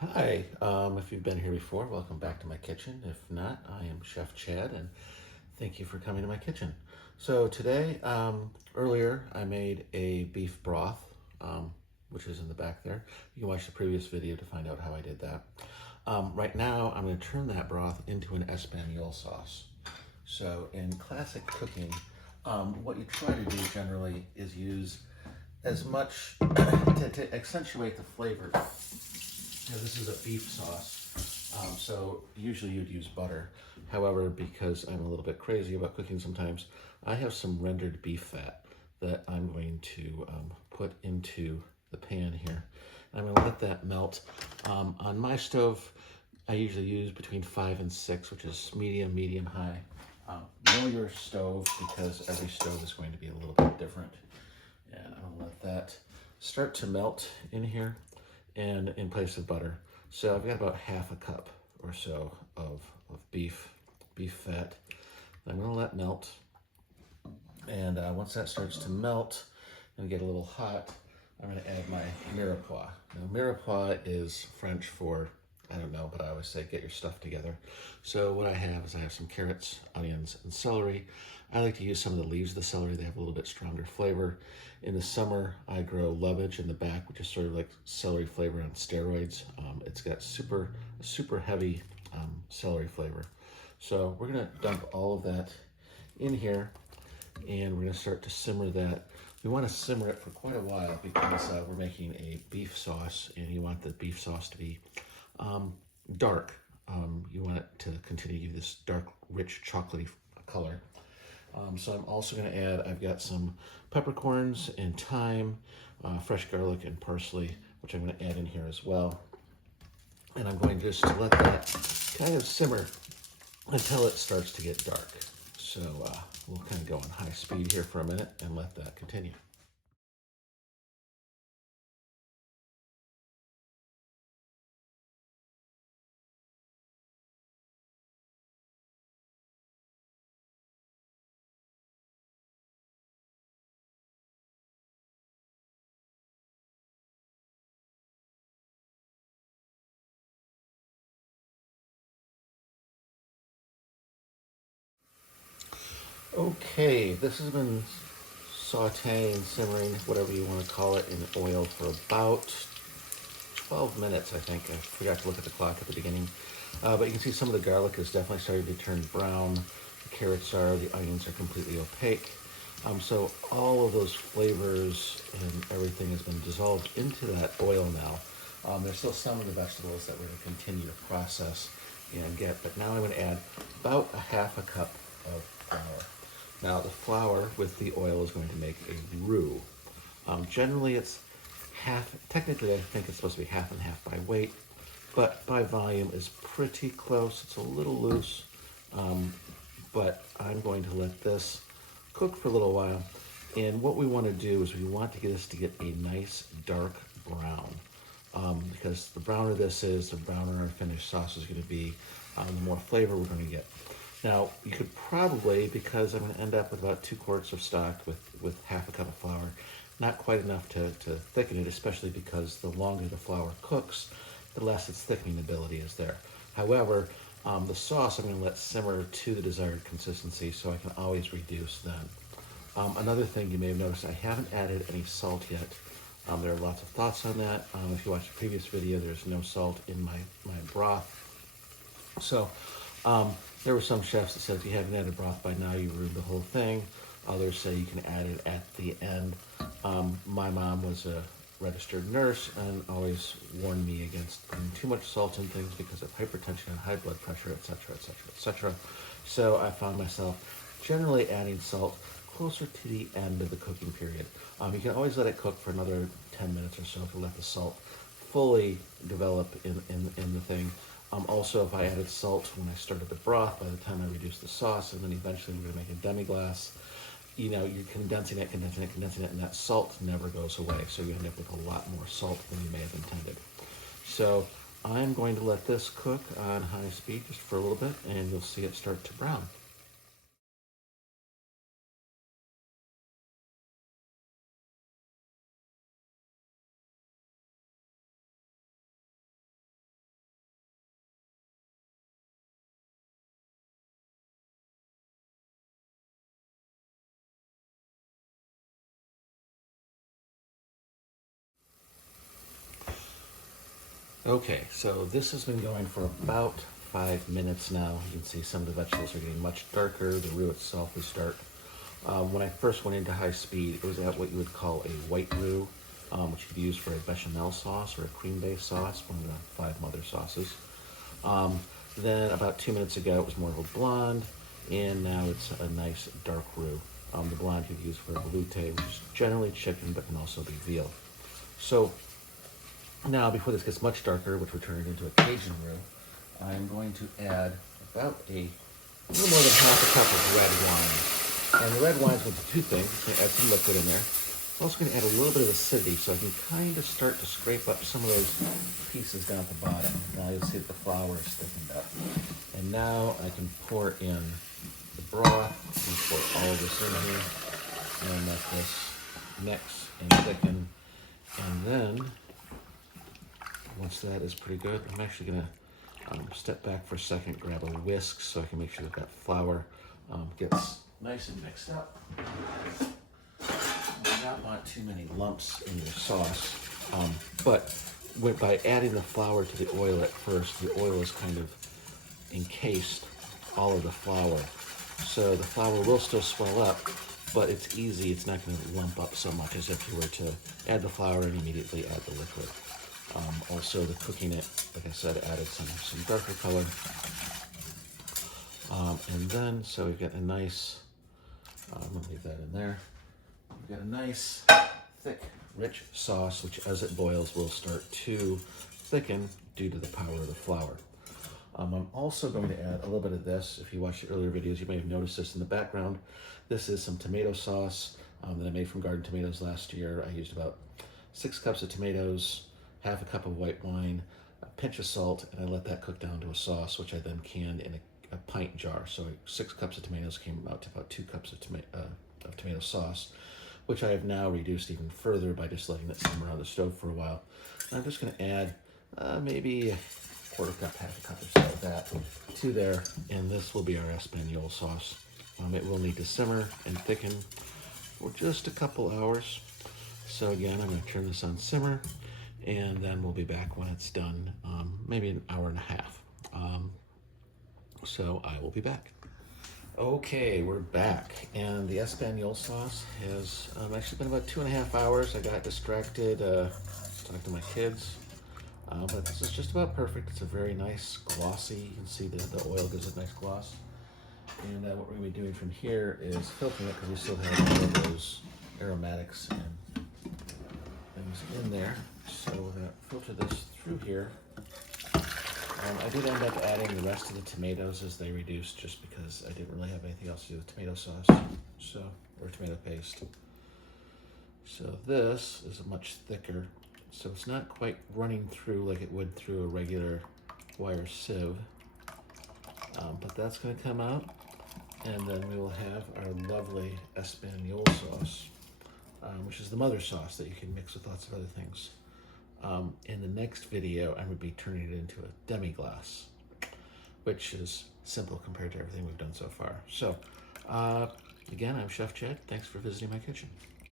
Hi, if you've been here before, welcome back to my kitchen. If not, I am Chef Chad, and thank you for coming to my kitchen. So today, earlier, I made a beef broth, which is in the back there. You can watch the previous video to find out how I did that. Right now, I'm going to turn that broth into an Espagnole sauce. So in classic cooking, what you try to do generally is use as much to accentuate the flavor. This is a beef sauce, so usually you'd use butter. However, because I'm a little bit crazy about cooking sometimes, I have some rendered beef fat that I'm going to put into the pan here. I'm going to let that melt. On my stove, I usually use between 5 and 6, which is medium, high. Know your stove because every stove is going to be a little bit different. And I'm going to let that start to melt in here and in place of butter. So I've got about half a cup or so of beef fat that I'm going to let melt. And once that starts to melt and get a little hot, I'm going to add my mirepoix. Now, mirepoix is French for, I don't know, but I always say get your stuff together. So what I have is I have some carrots, onions, and celery. I like to use some of the leaves of the celery. They have a little bit stronger flavor. In the summer, I grow lovage in the back, which is sort of like celery flavor on steroids. It's got super heavy celery flavor. So we're gonna dump all of that in here, and we're gonna start to simmer that. We want to simmer it for quite a while because we're making a beef sauce, and you want the beef sauce to be dark. You want it to continue to give this dark, rich, chocolatey color. So I'm also going to add, I've got some peppercorns and thyme, fresh garlic and parsley, which I'm going to add in here as well. And I'm going just to let that kind of simmer until it starts to get dark. So we'll kind of go on high speed here for a minute and let that continue. Okay, this has been sauteing, simmering, whatever you want to call it, in oil for about 12 minutes, I think. I forgot to look at the clock at the beginning. But you can see some of the garlic is definitely starting to turn brown. The carrots are, the onions are completely opaque. So all of those flavors and everything has been dissolved into that oil now. There's still some of the vegetables that we're going to continue to process and get, but now I'm going to add about a half a cup of flour. Now the flour with the oil is going to make a roux. Generally it's half, technically I think it's supposed to be half and half by weight, but by volume is pretty close. It's a little loose, but I'm going to let this cook for a little while. And what we want to do is we want to get this to get a nice dark brown. Because the browner this is, the browner our finished sauce is going to be, the more flavor we're going to get. Now, you could probably, because I'm going to end up with about 2 quarts of stock with half a cup of flour, not quite enough to thicken it, especially because the longer the flour cooks, the less its thickening ability is there. However, the sauce I'm going to let simmer to the desired consistency, so I can always reduce then. Another thing you may have noticed, I haven't added any salt yet. There are lots of thoughts on that. If you watch the previous video, there's no salt in my broth. So there were some chefs that said if you haven't added broth by now, you ruined the whole thing. Others say you can add it at the end. My mom was a registered nurse and always warned me against putting too much salt in things because of hypertension and high blood pressure, etc., etc., etc. So I found myself generally adding salt closer to the end of the cooking period. You can always let it cook for another 10 minutes or so to let the salt fully develop in the thing. Also, if I added salt when I started the broth, by the time I reduced the sauce, and then eventually we're going to make a demi-glace, you know, you're condensing it, and that salt never goes away. So you end up with a lot more salt than you may have intended. So I'm going to let this cook on high speed just for a little bit, and you'll see it start to brown. Okay, so this has been going for about 5 minutes now. You can see some of the vegetables are getting much darker. The roux itself is dark. When I first went into high speed, it was at what you would call a white roux, which you could use for a bechamel sauce or a cream-based sauce, one of the 5 mother sauces. Then about 2 minutes ago, it was more of a blonde, and now it's a nice dark roux. The blonde you use for a velouté, which is generally chicken, but can also be veal. So now, before this gets much darker, which we're turning into a Cajun roux, I'm going to add about a little more than half a cup of red wine. And the red wine's going to do 2 things. It's going to add some liquid in there. I'm also going to add a little bit of acidity so I can kind of start to scrape up some of those pieces down at the bottom. Now you'll see that the flour is thickened up. And now I can pour in the broth and pour all this in here and let this mix and thicken. And then, once that is pretty good, I'm actually going to step back for a second, grab a whisk so I can make sure that flour gets nice and mixed up. You do not want too many lumps in your sauce, but by adding the flour to the oil at first, the oil is kind of encased all of the flour. So the flour will still swell up, but it's easy. It's not going to lump up so much as if you were to add the flour and immediately add the liquid. Also, the cooking it, like I said, added some darker color. And then, so we've got a nice, I'm going to leave that in there. We've got a nice, thick, rich sauce, which as it boils will start to thicken due to the power of the flour. I'm also going to add a little bit of this. If you watched the earlier videos, you may have noticed this in the background. This is some tomato sauce that I made from garden tomatoes last year. I used about 6 cups of tomatoes, half a cup of white wine, a pinch of salt, and I let that cook down to a sauce, which I then canned in a pint jar. So 6 cups of tomatoes came out to about 2 cups of tomato sauce, which I have now reduced even further by just letting it simmer on the stove for a while. And I'm just going to add maybe a quarter cup, half a cup or so of that to there, and this will be our Espagnole sauce. It will need to simmer and thicken for just a couple hours. So again, I'm going to turn this on simmer, and then we'll be back when it's done, maybe an hour and a half. So I will be back. Okay, we're back, and the Espagnole sauce has actually been about 2.5 hours. I got distracted talking to my kids, but this is just about perfect. It's a very nice glossy. You can see the oil gives it a nice gloss. And what we're going to be doing from here is filtering it because we still have all of those aromatics and things in there. So we're going to filter this through here. I did end up adding the rest of the tomatoes as they reduced just because I didn't really have anything else to do with tomato sauce, or tomato paste. So this is much thicker, so it's not quite running through like it would through a regular wire sieve, but that's going to come out, and then we will have our lovely Espagnole sauce, which is the mother sauce that you can mix with lots of other things. In the next video, I'm going to be turning it into a demi-glace, which is simple compared to everything we've done so far. So, again, I'm Chef Jed. Thanks for visiting my kitchen.